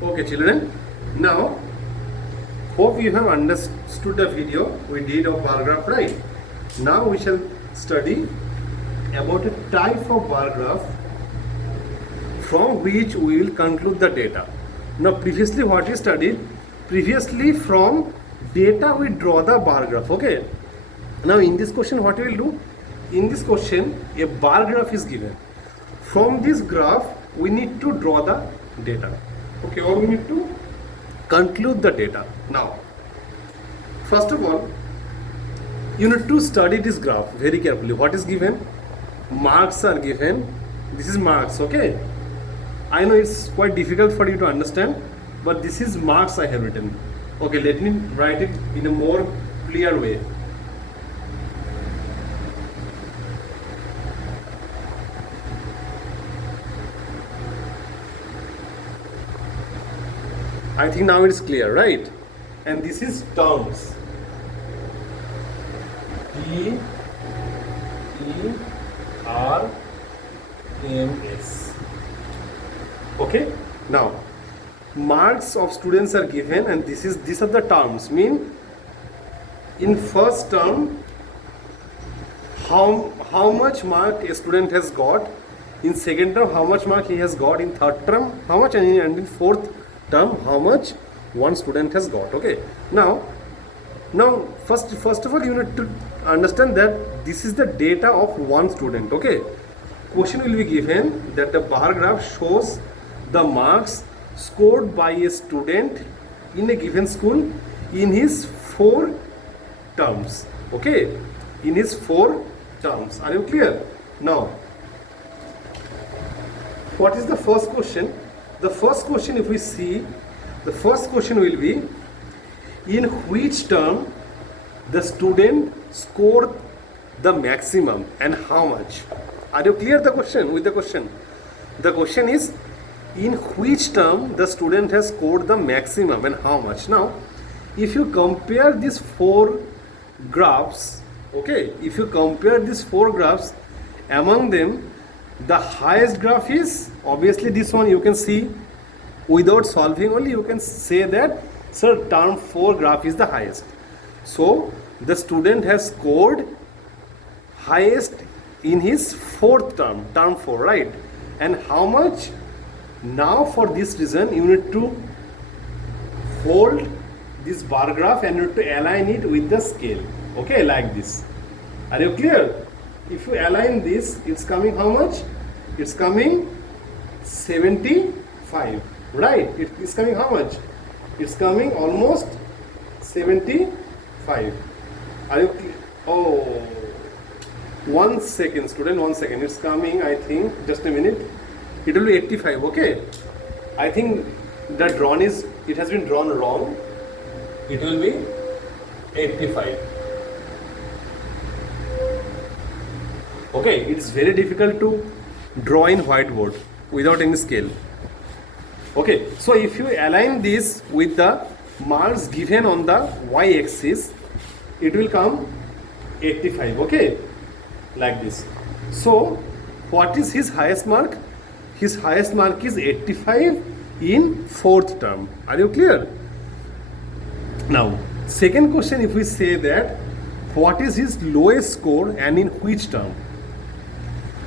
Okay, children. Now, hope you have understood the video we did of bar graph, right? Now we shall study about a type of bar graph from which we will conclude the data. Now, previously what we studied? Previously from data we draw the bar graph, okay? Now in this question what we will do? In this question a bar graph is given. From this graph we need to draw the data, okay, or we need to conclude the data. Now first of all you need to study this graph very carefully. What is given? Marks are given. This is marks, okay? I know it's quite difficult for you to understand, but this is marks I have written. Okay, let me write it in a more clear way. I think now it's clear, right? And this is terms. T E R M S. Okay? Now, marks of students are given, and these are the terms. Mean in first term how much mark a student has got, in second term how much mark he has got, in third term how much, and in fourth term how much one student has got. Okay, now first of all you need to understand that this is the data of one student. Okay, question will be given that the bar graph shows the marks scored by a student in a given school in his 4 terms. Okay, in his 4 terms. Are you clear? Now what is the first question? The first question, if we see, the first question will be in which term the student scored the maximum and how much. Are you clear the question with the question? The question is in which term the student has scored the maximum and how much. Now if you compare these 4 graphs, okay, if you compare these 4 graphs, among them the highest graph is obviously this one. You can see without solving only you can say that sir term 4 graph is the highest. So the student has scored highest in his 4th term, term 4, right? And how much? Now for this reason you need to hold this bar graph and you need to align it with the scale, okay, like this. Are you clear? If you align this, it's coming how much? It's coming 75, right? It is coming how much? It's coming almost 75. Are you clear? Oh, 1 second student, 1 second. It's coming, I think, just a minute. It will be 85, okay? I think the drawn is, it has been drawn wrong. It will be 85. Okay, it is very difficult to draw in whiteboard without any scale. Okay, so if you align this with the marks given on the y-axis, it will come 85, okay, like this. So what is his highest mark? His highest mark is 85 in 4th term. Are you clear? Now second question, if we say that what is his lowest score and in which term?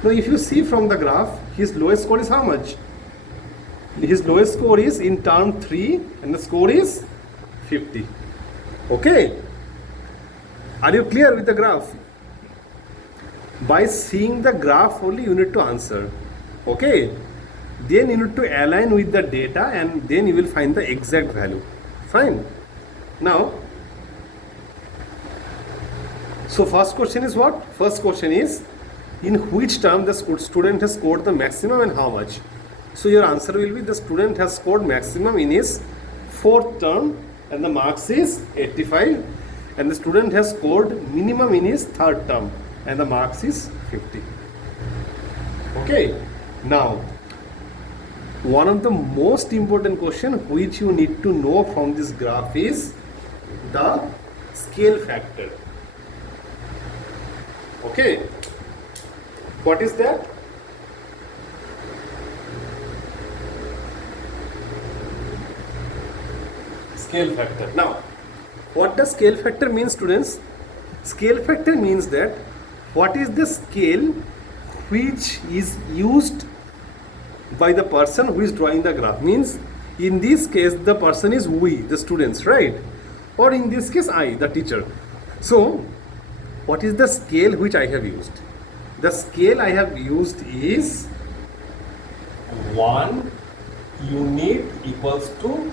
Now if you see from the graph, his lowest score is how much? His lowest score is in term 3 and the score is 50. Okay, are you clear with the graph? By seeing the graph only you need to answer. Okay, then you need to align with the data and then you will find the exact value. Fine. Now so first question is what? First question is in which term the student has scored the maximum and how much. So your answer will be the student has scored maximum in his 4th term and the marks is 85, and the student has scored minimum in his 3rd term and the marks is 50. Okay, now one of the most important question which you need to know from this graph is the scale factor. Okay, what is that? scale factor. Now, what does scale factor mean, students? Scale factor means that what is the scale which is used by the person who is drawing the graph. Means in this case the person is we, the students, right? Or in this case I, the teacher. So what is the scale which I have used? The scale I have used is 1 unit equals to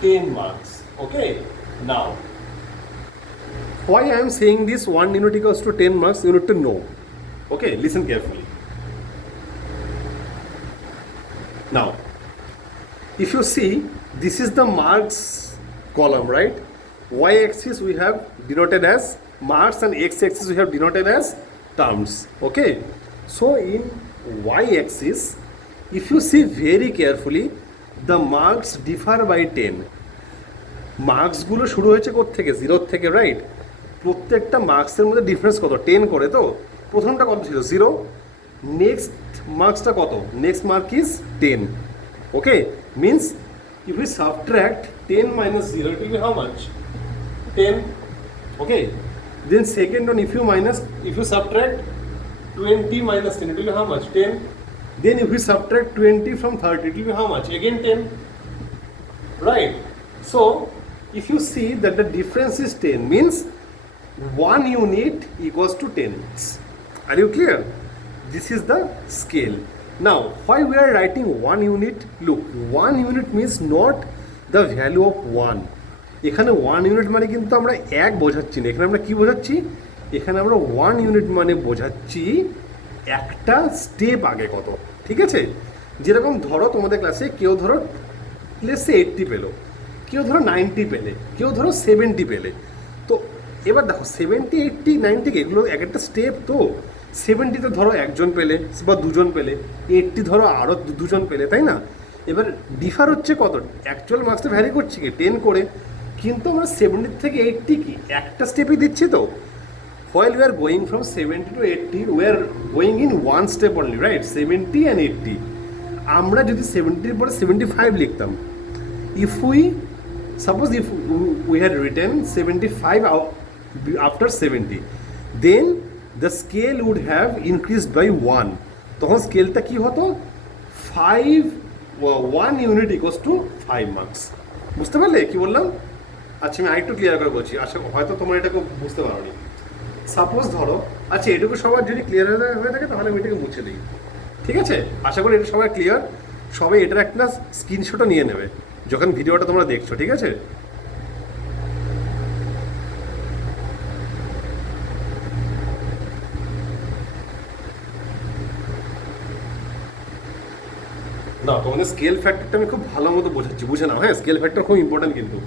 10 marks. Okay, now why I am saying this 1 unit equals to 10 marks, you need to know. Okay, listen carefully. Now, if you see, this is the marks column, right? Y-axis we have denoted as marks and x-axis we have denoted as terms. Okay, so in y-axis, if you see very carefully, the marks differ by 10. Marks গুলো শুরু হয়েছে কোথা থেকে? 0 থেকে, right? প্রত্যেকটা মার্কসের মধ্যে difference কত? 10 করে। তো প্রথমটা কত ছিল? 0। নেক্সট মার্কসটা কত? Next mark is 10। Okay, means if we subtract 10 minus 0, it will be how much? 10. Okay, then second one, if you subtract 20 minus 10, it will be how much? 10. Then if we subtract 20 from 30, it will be how much? Again 10. Right? So if you see that the difference is 10, means 1 unit equals to 10. Are you clear? This is the scale. Now, why we are writing 1 unit? Look, 1 unit means not the value of 1. এখানে 1 unit মানে কিন্তু আমরা এক বোঝাচ্ছি না, এখানে আমরা কি বোঝাচ্ছি? এখানে আমরা 1 ইউনিট মানে বোঝাচ্ছি একটা স্টেপ আগে কত। ঠিক আছে, যেরকম ধরো তোমাদের ক্লাসে কেউ ধরো লেসে 80 পেলো, কেউ ধরো 90 পেলে, কেউ ধরো 70 পেলে। তো এবার দেখো 70, 80, 90 এগুলো এক একটা স্টেপ। তো 70তে ধরো একজন পেলে বা দুজন পেলে, 80 ধরো আরও দুজন পেলে, তাই না? এবার ডিফার হচ্ছে কত? অ্যাকচুয়াল মার্কসটা ভ্যারি করছে কি 10 করে, কিন্তু আমরা 70 থেকে 80 কি একটা স্টেপই দিচ্ছি। তো while we are going from 70 to 80, we are going in one step only, right? 70 and 80. আমরা যদি 70 পরে 75 লিখতাম, if we had written 75 after 70, then the scale would have increased by 1. তখন স্কেলটা কি হতো? 1 unit equals to 5 marks. বুঝতে পারলে কি বললাম? আচ্ছা, আমি আরেকটু ক্লিয়ার করে বলছি, আচ্ছা হয়তো তোমরা এটা খুব বুঝতে পারোনি। সাপোজ ধরো, আচ্ছা এটুকু সবার যদি ক্লিয়ার হয়ে থাকে তাহলে আমি এটাকে মুছে দিই। ঠিক আছে, আশা করি এটা সবাই ক্লিয়ার। সবাই এটার একটা স্ক্রিনশটও নিয়ে নেবে যখন ভিডিওটা তোমরা দেখছো। ঠিক আছে, না তোমাদের স্কেল ফ্যাক্টরটা আমি খুব ভালো মতো বোঝাচ্ছি, বুঝে নাও। হ্যাঁ, স্কেল ফ্যাক্টর খুব ইম্পর্টেন্ট কিন্তু।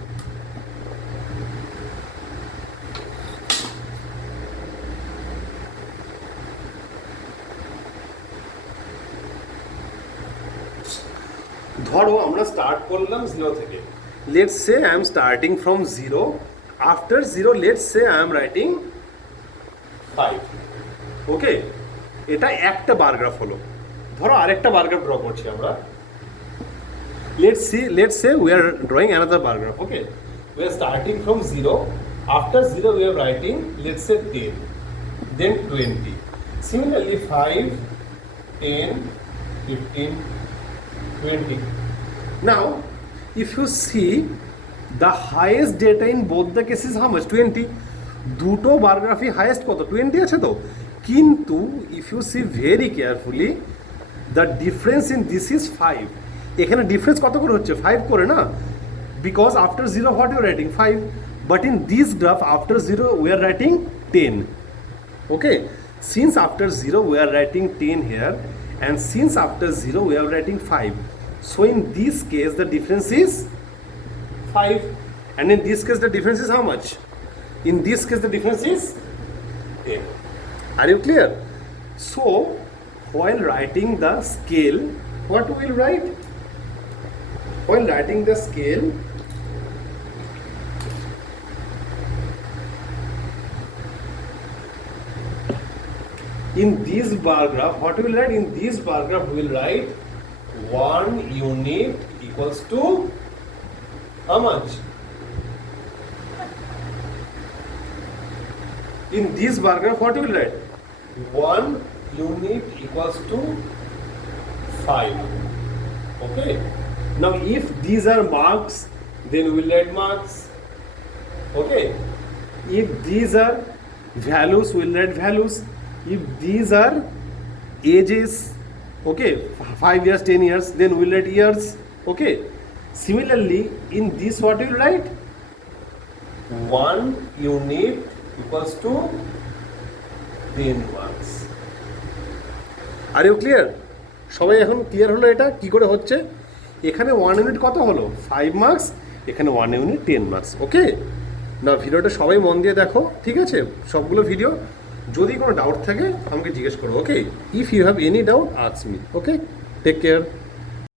ধরো আমরা স্টার্ট করলাম 0 থেকে। Let's say I am starting from 0। After 0 let's say I am writing 5। ওকে, এটা একটা বার গ্রাফ হলো। ধরো আরেকটা বার গ্রাফ ড্র করছি আমরা। let's say we are drawing another bar graph. Okay, we are starting from 0. After 0 we are writing, let's say 10, then 20. Similarly 5, 10, 15, 20. Now if you see, the highest data in both the cases how much? 20. দুটো বার গ্রাফই highest কত? 20 আছে তো। কিন্তু if you see very carefully, the difference in this is 5. এখানে difference কত করে হচ্ছে? 5 করে না, because after 0 what you writing? 5. But in this graph after 0 we are writing 10. Okay, since after 0 we are writing 10 here, and since after 0 we are writing 5, so in this case the difference is 5, and in this case the difference is how much? In this case the difference is 10. Are you clear? So while writing the scale, what we will write? While writing the scale, in this bar graph, what we will write? In this bar graph we will write 1 unit equals to how much? In this bar graph, what you will write? 1 unit equals to 5. Okay. Now, if these are marks, then we will write marks. Okay. If these are values, we will write values. If these are ages, okay, 5 years, 10 years, then we will write years. Okay. Similarly, in this, what you will write? 1 unit equals to 10 marks. Are you clear? সবাই এখন clear হলো এটা কি করে হচ্ছে? এখানে 1 unit কত হলো? 5 মার্কস, এখানে 1 ইউনিট 10 মার্কস। ওকে, না ভিডিওটা সবাই মন দিয়ে দেখো, ঠিক আছে? সবগুলো ভিডিও, যদি কোনো ডাউট থাকে আমাকে জিজ্ঞেস করো। Okay, if you have any doubt ask me. Okay, take care.